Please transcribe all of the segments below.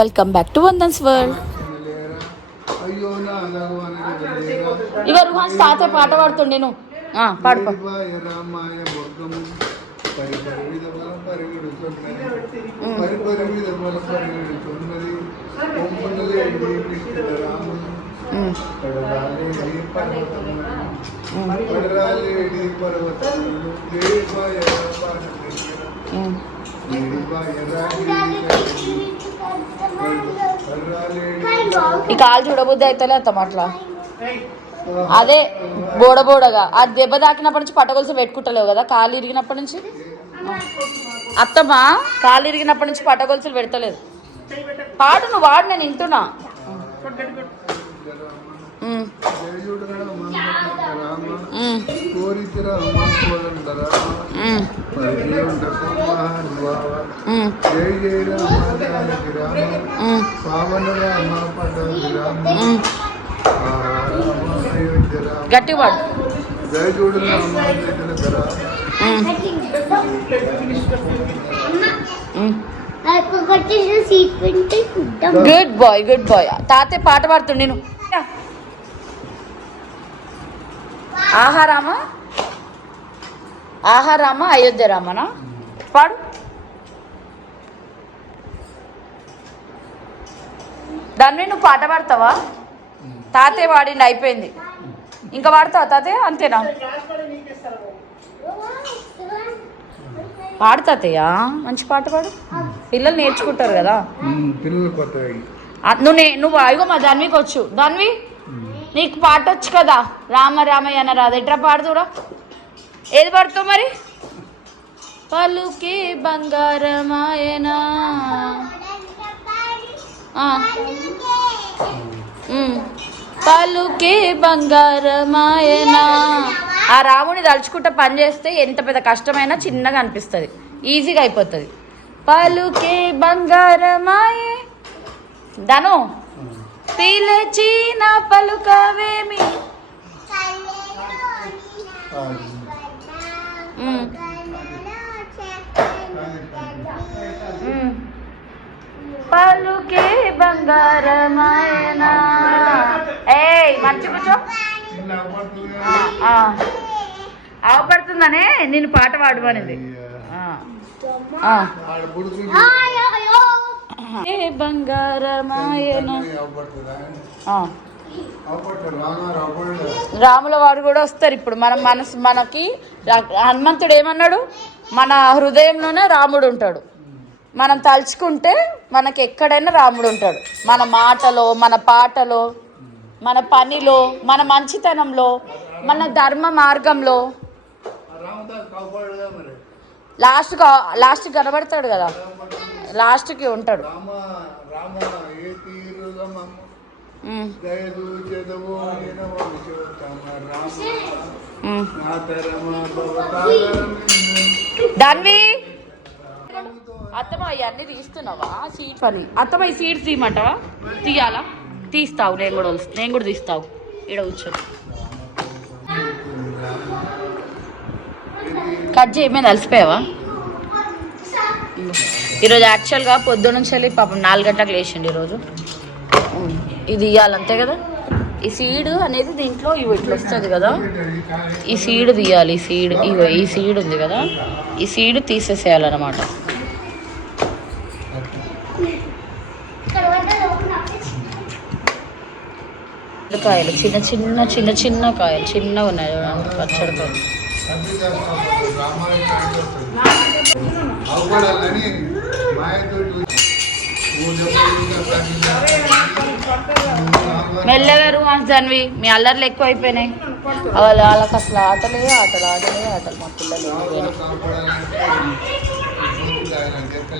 Welcome back to Vandan's world. ఇక రుహాన్స్ తాత పాట పాడుతుండే నువ్వు పాడు ఈ కాలు చూడబుద్ధి అవుతలే అత్తమ్మ అట్లా అదే బోడబోడగా ఆ దెబ్బ తాకినప్పటి నుంచి పట్టగొలుసు పెట్టుకుంటలేవు కదా కాలు ఇరిగినప్పటి నుంచి అత్తమ్మ కాలు ఇరిగినప్పటి నుంచి పట్టగొలుసులు పెడతలేదు. పాడు నువ్వు వాడు నేను వింటున్నా. గట్టి వాడు గుడ్ బాయ్ గుడ్ బాయ్. తాతే పాట పాడుతుండే నేను. ఆహారామా ఆహారామా అయోధ్య రామనా పాడు. దాని మీద నువ్వు పాట పాడతావా? తాతే వాడిండి అయిపోయింది. ఇంకా పాడతావా తాతే? అంతేనా? పాడు తాతయ్యా, మంచి పాట పాడు. పిల్లలు నేర్చుకుంటారు కదా. నువ్వు అయ్యో మా దాన్వికి వచ్చు. దాన్వి నీకు పాట వచ్చు కదా, రామ రామయ్య అన్న రాదు. ఎట్రా పాడుతురా? ఏది పాడుతావు మరి? పలుకే బంగారమాయనా పలుకే బంగారమాయనా. ఆ రాముని తలుచుకుంటా పని చేస్తే ఎంత పెద్ద కష్టమైనా చిన్నగా అనిపిస్తుంది, ఈజీగా అయిపోతుంది. పలుకే బంగారమాయే దను పిలచిన పలుకవేమి పలుకే బంగారమాయనా. ఏయ్ మంచి కూర్చో. అవపడుతుందనే నేను పాట పాడమనేది. బంగారమాయనా రాముల వారు కూడా వస్తారు ఇప్పుడు. మనం మనకి హనుమంతుడు ఏమన్నాడు? మన హృదయంలోనే రాముడు ఉంటాడు. మనం తలుచుకుంటే మనకి ఎక్కడైనా రాముడు ఉంటాడు. మన మాటలో, మన పాటలో, మన పనిలో, మన మంచితనంలో, మన ధర్మ మార్గంలో లాస్ట్ కనబడతాడు కదా, లాస్ట్కి ఉంటాడు. దాన్వి అత్తమ్మ అవన్నీ తీస్తున్నావా? సీట్ పని అత్తమ్మ, ఈ సీడ్స్ తీయమంటావా? తీయాలా? తీస్తావు. నేను కూడా తీస్తావు. ఇక్కడ కూర్చొని కట్ చేయమని అలసిపోయావా? ఈరోజు యాక్చువల్గా పొద్దున్నుంచి వెళ్ళి పాపం 4 గంటలకు లేచిండు. ఈరోజు ఇది ఇవ్వాలంతే కదా. ఈ సీడ్ అనేది దీంట్లో ఇట్లా వస్తుంది కదా, ఈ సీడ్ తీయాలి. ఈ సీడ్ ఈ సీడ్ ఉంది కదా, ఈ సీడ్ తీసేసేయాలన్నమాట. కాయలు చిన్న చిన్న చిన్న చిన్న కాయలు చిన్నగా ఉన్నాయి చూడండి, పచ్చడి కాయలు. మెల్లగారు దానివి మీ అల్లర్లు ఎక్కువ అయిపోయినాయి. వాళ్ళకి అసలు ఆటలే మా పిల్లలు.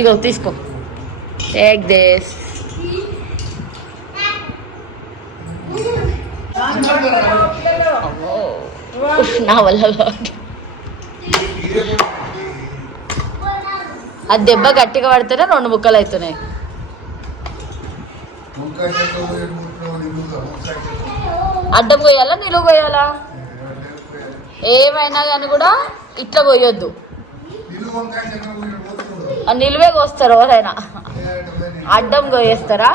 ఇగో తీసుకో, టేక్ దిస్. నా వల్ల అది దెబ్బ గట్టిగా పడితేనే 2 ముక్కలు అవుతున్నాయి. అడ్డం పోయాలా, నిలువ పోయాలా? ఏమైనా కానీ కూడా ఇట్లా పోయొద్దు. నిలువే కోస్తారు ఎవరైనా. అడ్డం కోయేస్తారా?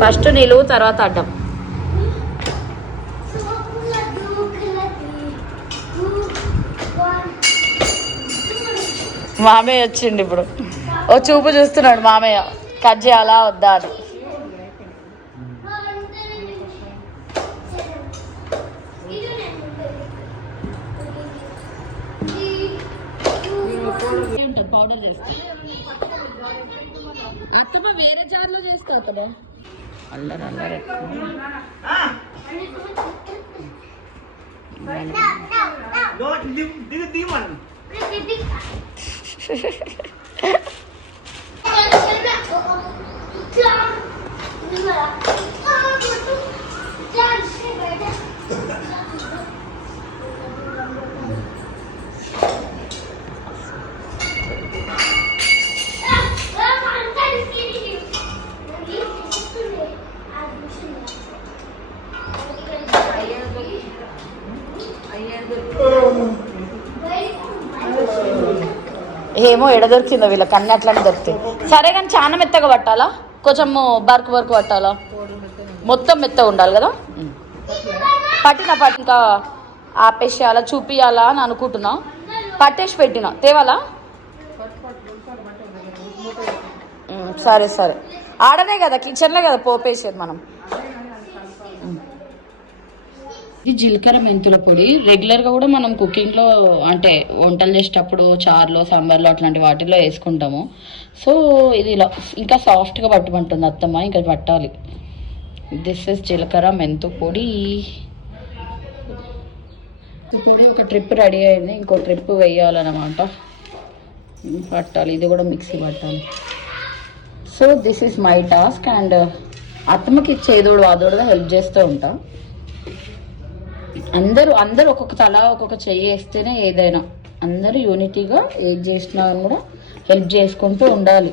ఫస్ట్ నిలువు తర్వాత అడ్డం. మామయ్య వచ్చిండు ఇప్పుడు. ఓ చూపు చూస్తున్నాడు మామయ్య, కట్ చేయాలా వద్దా అని. పౌడర్ చేస్తా అత్తమ్మ, వేరే జార్లో చేస్తా అత్తమ్మ. అల్లరి అల్లరి ఏమో ఎడ దొరికిందో వీళ్ళకి, అన్నీ అట్లానే దొరుకుతాయి. సరే కానీ చాలా మెత్తగా పట్టాలా, కొంచెం బర్క్ బర్క్ పట్టాలా? మొత్తం మెత్తగా ఉండాలి కదా. పట్టిన ఇంకా ఆపేసేయాలా, చూపియాలా అని అనుకుంటున్నా. పట్టేసి పెట్టిన తేవాలా? సరే సరే, ఆడనే కదా, కిచెన్లో కదా పోపేసేది మనం. ఇది జీలకర్ర మెంతుల పొడి. రెగ్యులర్గా కూడా మనం కుకింగ్లో అంటే వంటలు చేసేటప్పుడు చారులో, సాంబార్లో అట్లాంటి వాటిల్లో వేసుకుంటాము. సో ఇది ఇలా ఇంకా సాఫ్ట్గా పట్టమంటుంది అత్తమ్మ, ఇంకా పట్టాలి. దిస్ ఇస్ జీలకర్ర మెంతు పొడి. పొడి ఒక ట్రిప్ రెడీ అయింది, ఇంకో ట్రిప్ వేయాలన్నమాట, పట్టాలి. ఇది కూడా మిక్సీ పట్టాలి. So this is my task. And అత్తమ్మకి చేదోడు వాదోడుగా హెల్ప్ చేస్తూ ఉంటా. అందరూ ఒక్కొక్క తల ఒక్కొక్క చెయ్యి వేస్తేనే ఏదైనా, అందరూ యూనిటీగా ఏది చేసినా కూడా హెల్ప్ చేసుకుంటూ ఉండాలి.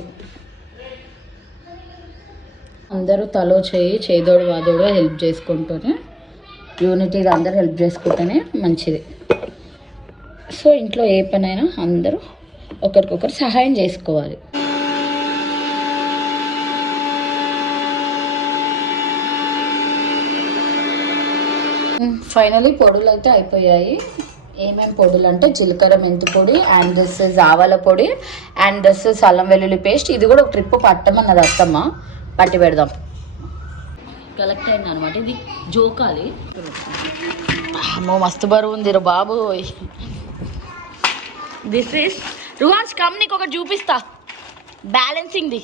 అందరూ తలో చెయ్యి చేదోడు వాదోడుగా హెల్ప్ చేసుకుంటూనే, యూనిటీగా అందరూ హెల్ప్ చేసుకుంటేనే మంచిది. సో ఇంట్లో ఏ పనైనా అందరూ ఒకరికొకరు సహాయం చేసుకోవాలి. ఫైనలీ పొడులు అయితే అయిపోయాయి. ఏమేమి పొడులు అంటే జీలకర్ర మెంతి పొడి, అండ్ దిస్ ఇస్ ఆవాల పొడి, అండ్ దిస్ ఇస్ అల్లం వెల్లుల్లి పేస్ట్. ఇది కూడా ఒక ట్రిప్ పట్టమన్నది అత్తమ్మ, పట్టి పెడదాం. కలెక్ట్ అయింది అనమాట. ఇది జోకాలి. అమ్మో మస్తు బరువు ఉంది రా బాబు. దిస్ ఇస్ రుహాన్స్ కమ్, నీకు ఒకటి చూపిస్తా బ్యాలెన్సింగ్ది.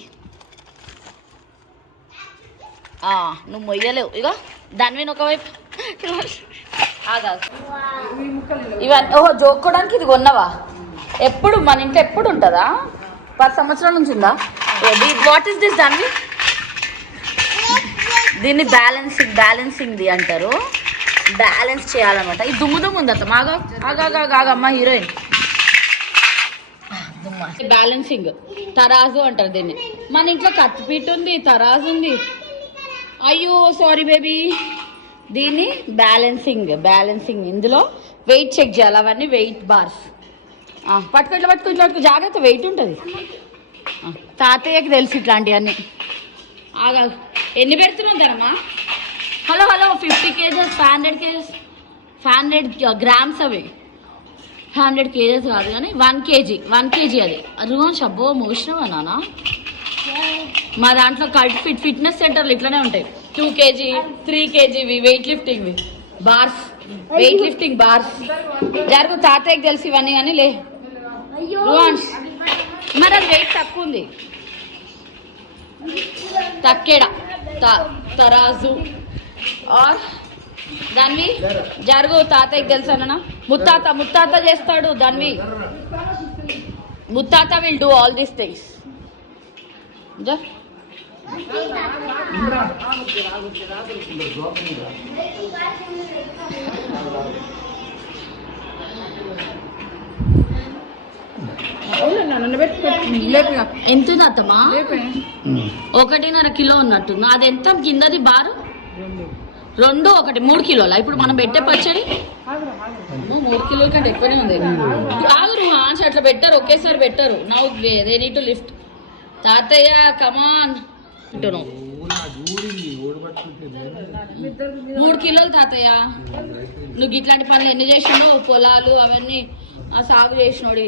నువ్వు మొయ్యలేవు. ఇక దాని మీద ఒకవైపు ఇవన్నీ. ఓహో జోక్కోవడానికి ఇది కొన్నవా? ఎప్పుడు మన ఇంట్లో ఎప్పుడు ఉంటుందా? 10 సంవత్సరాల నుంచి ఉందా? What is this? దీన్ని బ్యాలెన్సింగ్ది అంటారు. బ్యాలెన్స్ చేయాలన్నమాట. ఇది దుమ్ము ఉంది అత్త. ఆగాగమ్మ హీరోయిన్. బ్యాలెన్సింగ్ తరాజు అంటారు దీన్ని. మన ఇంట్లో కత్తిపీట ఉంది, తరాజు ఉంది. అయ్యో సారీ బేబీ. దీన్ని బ్యాలెన్సింగ్ ఇందులో వెయిట్ చెక్ చేయాలి. అవన్నీ వెయిట్ బార్స్. పట్టుకో జాగ్రత్త, వెయిట్ ఉంటుంది. తాతయ్యకి తెలుసు ఇట్లాంటివన్నీ. ఆగా ఎన్ని పెడుతున్నారమ్మా? హలో 50 kgs, 500 kgs, 500 గ్రామ్స్ అవి. 500 kgs కాదు కానీ 1 kg అది. అది షబ్బో మోసినవా నాన్న? మా దాంట్లో ఫిట్నెస్ సెంటర్లు ఇట్లానే ఉంటాయి. 2 kg, 3 kg weight lifting bars. జరుగు తాతయ్యకి తెలిసి ఇవన్నీ కానీ లే. మరి అది వెయిట్ తక్కువ ఉంది. తక్కేడ తరాజు ఆర్ దాన్ని జరుగు తాతయ్యకి తెలుసానా? ముత్తాత చేస్తాడు దాన్ని. ముత్తాత will do all these things. ఎంత అత్తమ్మా? 1.5 కిలో ఉన్నట్టుంది. అది ఎంత కిందది బారు? 2 1 3 కిలోలా? ఇప్పుడు మనం పెట్టే పచ్చడి 3 కిలోల కంటే ఎక్కువనే ఉంది. ఆగురు అట్లా పెట్టారు, ఒకేసారి పెట్టారు. Now they need to lift. తాతయ్య కమాన్. 3 కిలోలు తాతయ్య. నువ్వు ఇట్లాంటి పనులు ఎన్ని చేసినావు? పొలాలు అవన్నీ సాగు చేసినోడి.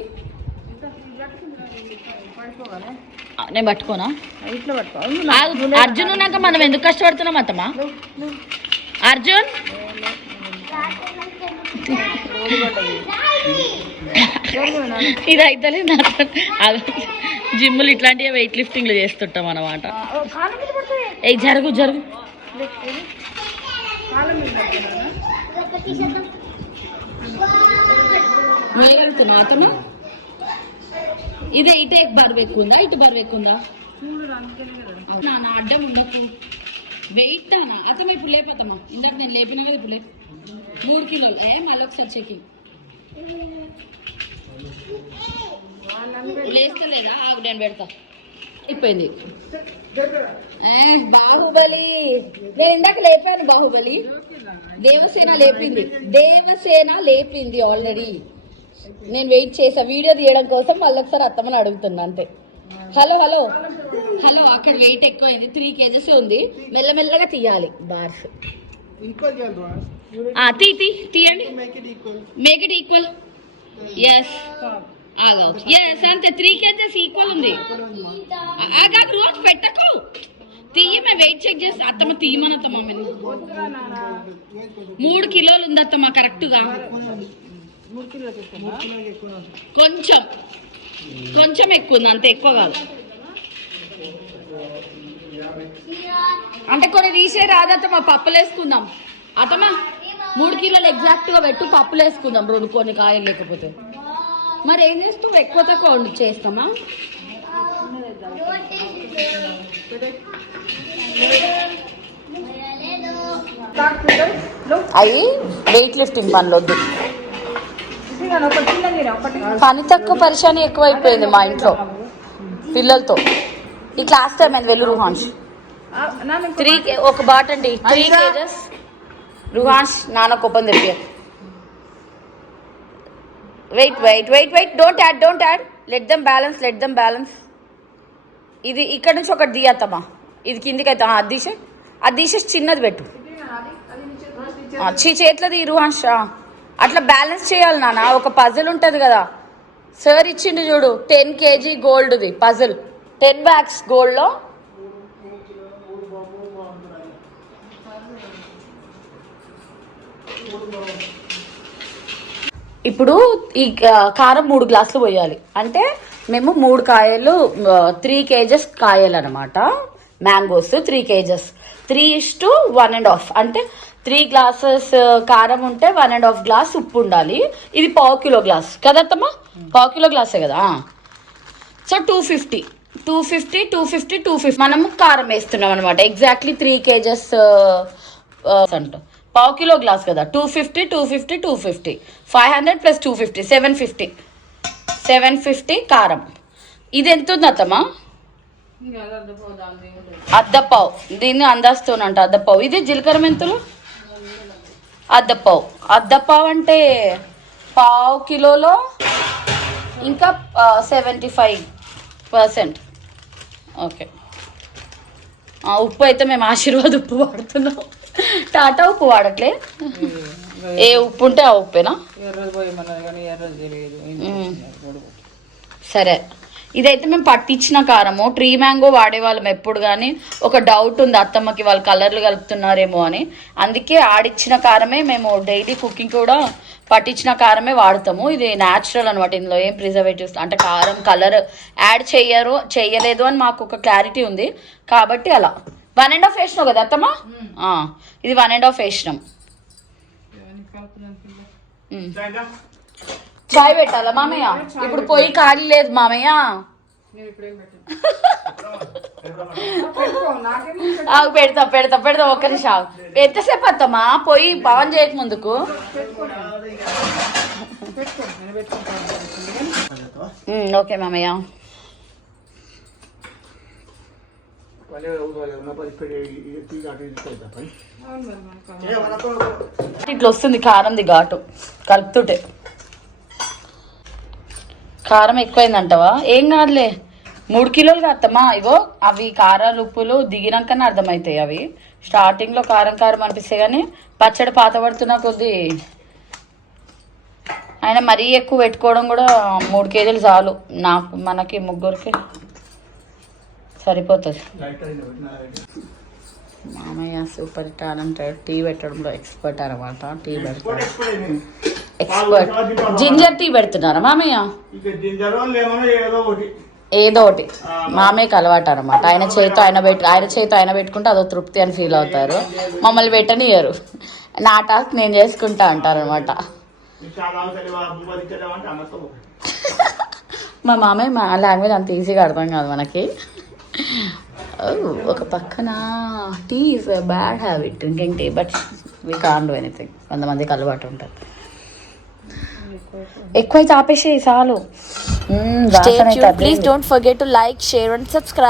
నేను పట్టుకోనా? అర్జున్ ఉన్నాక మనం ఎందుకు కష్టపడుతున్నాం అత్తమ్మా? అర్జున్ ఇది అయితే జిమ్లు ఇట్లాంటివి వెయిట్ లిఫ్టింగ్లు చేస్తుంటాం అన్నమాట. ఏ జరుగు జరుగు. ఇదే ఇటే బరువు ఎక్కువ ఉందా, ఇటు బరువు ఎక్కువ ఉందా? నా అడ్డం ఉండకు. వెయిట్ అన్న అతను ఇప్పుడు లేపతమ్మా. ఇందాక నేను లేపిన కదా, ఇప్పుడు లేపు. 3 కిలోలు. మళ్ళీ ఒకసారి చెకింగ్. లేస్తలేదా? నేను పెడతా. అయిపోయింది. బాహుబలి నేను ఇందాక లేపాను. బాహుబలి దేవసేన లేపింది ఆల్రెడీ. నేను వెయిట్ చేసా వీడియో తీయడం కోసం. మళ్ళీ ఒకసారి అత్తమ్మని అడుగుతున్నా అంతే. Hello hello hello. అక్కడ వెయిట్ ఎక్కువైంది. 3 kgs ఉంది. మెల్లమెల్లగా తీయాలి బార్స్. తీయండి. Make it equal. ఎస్ అంతే. 3 kgs ఈక్వల్ ఉంది. రోజు పెట్టకు. తీయ మేము వెయిట్ చెక్ చేసి అత్తమ్మ తీయమని అత్తమ్మ. 3 కిలోలు ఉంది అత్తమ్మ కరెక్ట్గా. కొంచెం ఎక్కువ ఉంది అంతే, ఎక్కువ కాదు. అంటే కొన్ని తీసే రాదత్తమ్మ. పప్పులు వేసుకుందాం అత్తమ్మ. 3 కిలోలు ఎగ్జాక్ట్ గా పెట్టు. పప్పులు వేసుకుందాం 2 కొన్ని కాయలు లేకపోతే. మరి ఏం చేస్తావు? ఎక్కువ తక్కువ చేస్తామా? అవి వెయిట్ లిఫ్టింగ్ పనులు వద్దు. పని తక్కువ, పరిశాని ఎక్కువ అయిపోయింది మా ఇంట్లో పిల్లలతో. ఈ క్లాస్ టైం అయింది. వెళ్ళు రుహాన్ష్. 3 ఒక బాట్ అండి. 3 kgs. రుహాన్ష్ నాన్న కోపం తెప్పి. Wait. Don't add. Let them balance. ఇది ఇక్కడ నుంచి ఒకటి తీయత్తమ్మా. ఇది కిందికి అయితే అది తీసేసి చిన్నది పెట్టు. చేతులది రుహాన్ష్. అట్లా బ్యాలెన్స్ చేయాలి నాన్న. ఒక పజిల్ ఉంటుంది కదా సార్ ఇచ్చిండు చూడు. 10 kg గోల్డ్ది పజిల్. 10 bags గోల్డ్లో. ఇప్పుడు ఈ కారం 3 గ్లాసులు పోయాలి. అంటే మేము 3 కాయలు 3 kgs కాయలు అనమాట. Mangoes 3 kgs. 3:1.5 అంటే 3 glasses కారం ఉంటే 1.5 glass ఉప్పు ఉండాలి. ఇది 1/4 kilo గ్లాస్ కదత్తమ్మా? 1/4 kilo గ్లాసే కదా. సో 250 మనము కారం వేస్తున్నాం అనమాట. ఎగ్జాక్ట్లీ 3 kgs అంట. 1/4 kilo గ్లాస్ కదా. 250 500 + 250 750 కారం. ఇది ఎంత ఉంది అత్తమ్మా? అద్దపావు. దీన్ని అందాస్తోనంట అద్దపావు. ఇది జీలకర్ర మెంతులు అద్దపావు అంటే 1/4 కిలోలో ఇంకా 75%. ఓకే. ఉప్పు అయితే మేము ఆశీర్వాద్ ఉప్పు వాడుతున్నాం. టాటా ఉప్పు వాడట్లే. ఏ ఉప్పు ఉంటే ఆ ఉప్పేనా? సరే. ఇదైతే మేము పట్టించిన కారము. ట్రీ మ్యాంగో వాడేవాళ్ళం ఎప్పుడు. కానీ ఒక డౌట్ ఉంది అత్తమ్మకి, వాళ్ళు కలర్లు కలుపుతున్నారేమో అని. అందుకే ఆడిచ్చిన కారమే మేము డైలీ కుకింగ్ కూడా పట్టించిన కారమే వాడతాము. ఇది న్యాచురల్ అనమాట. ఇందులో ఏం ప్రిజర్వేటివ్స్ అంటే కారం కలర్ యాడ్ చేయలేదు అని మాకు ఒక క్లారిటీ ఉంది. కాబట్టి అలా 1.5 వేసినావు కదా అత్తమ్మ? ఇది 1.5 వేసినాం. చాయ్ పెట్టాలా మామయ్య? ఇప్పుడు పొయ్యి ఖాళీ లేదు మామయ్య. పెడతా ఒక్క నిమిషం. ఎంతసేపు అత్తమ్మా పొయ్యి పవన్ చేయక ముందుకు? ఓకే మామయ్య. ఇట్లా వస్తుంది కారంది ఘాటు కలుపుతుంటే. కారం ఎక్కువైందంటవా? ఏం కాదులే, 3 కిలోలు కాదమ్మా. ఇగో అవి కారాలు ఉప్పులు దిగినాకనే అర్థమవుతాయి. అవి స్టార్టింగ్లో కారం కారం అనిపిస్తాయి కానీ పచ్చడి పాత పడుతున్న కొద్దీ ఆయన మరీ ఎక్కువ పెట్టుకోవడం కూడా 3 కేజీలు చాలు నాకు, మనకి ముగ్గురికి సరిపోతుంది. మామయ్య సూపర్ టాలెంటెడ్, టీ పెట్టడంలో ఎక్స్పర్ట్ అనమాట. టీ పెడతారు, ఎక్స్పర్ట్. జింజర్ టీ పెడుతున్నారా మామయ్య? ఏదో ఒకటి మామయ్యకి అలవాటు అనమాట. ఆయన చేతితో ఆయన పెట్టుకుంటే అదో తృప్తి అని ఫీల్ అవుతారు. మమ్మల్ని పెట్టనియరు, నా టాస్క్ నేను చేసుకుంటా అంటారు అనమాట. మా మామయ్య మా లాంగ్వేజ్ అంత ఈజీగా అర్థం కాదు మనకి. ఒక పక్కన tea is a bad habit, drinking tea, but we can't do anything. కొంతమందికి అలవాటు ఉంటుంది. ఎక్కువైతే ఆపేసి చాలు. Stay tuned. Please don't forget to like, share and subscribe.